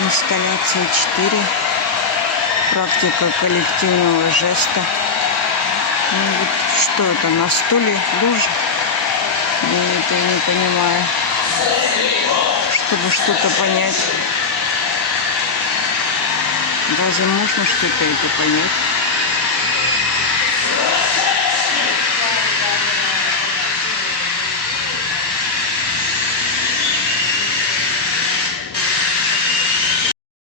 Инсталляция 4. Практика коллективного жеста. Ну вот что это, на стуле лужа? Это я не понимаю. Чтобы что-то понять. Разве можно что-то это понять?